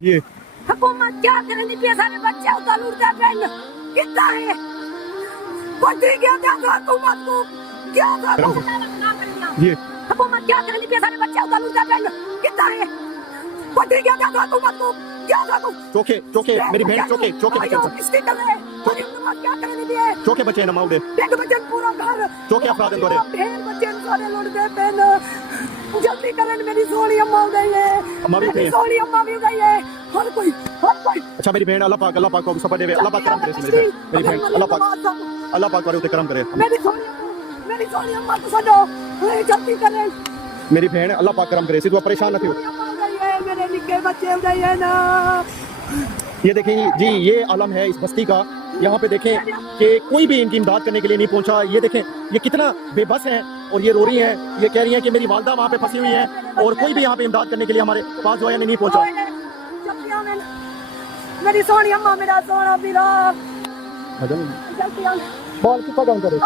ये हुकूमत क्या करेंगी? पैसा में बच्चे उतार उड़ते पेन कितना है? पट्टी क्या था हुकूमत को? क्या था ये हुकूमत क्या करेंगी? पैसा में बच्चे उतार उड़ते पेन कितना है? पट्टी क्या था हुकूमत को? क्या था चोखे चोखे मेरी बहन चोखे चोखे बच्चे किसके कर रहे हैं? हुकूमत क्या करेंगी? ये चोखे बच्चे न माउडे देख बच्चन पूरा घर चोखे अफराद हैं तोड़े बहन बच्चे सारे लुट गए पेन जल्दी करें मेरी सोनी अम्मा हो गई है अम्मा भी मेरी गई है। सोनी अम्मा भी हो गई है हर कोई अच्छा मेरी बहन अल्लाह पाक को सफर देवे अल्लाह पाक करम करे मेरी बहन अल्लाह पाक वाले उते करम करे मेरी सोनी अम्मा तो सजो जल्दी करें मेरी बहन अल्लाह पाक करम करे सी तू परेशान न थियो अम्मा हो गई है मेरे निक्के बच्चे हो गए हैं ना ये देखें जी ये आलम है इस बस्ती का। यहाँ पे देखें कि कोई भी इनकी इमदाद करने के लिए नहीं पहुंचा। ये देखें ये कितना बेबस हैं और ये रो रही हैं। ये कह रही हैं कि मेरी वालदा वहाँ पे फंसी हुई है और कोई भी यहाँ पे इमदाद करने के लिए हमारे पास जो है नहीं पहुंचा। मेरी सोनी अम्मा मेरा सोना पीरा बाल कितना काम करे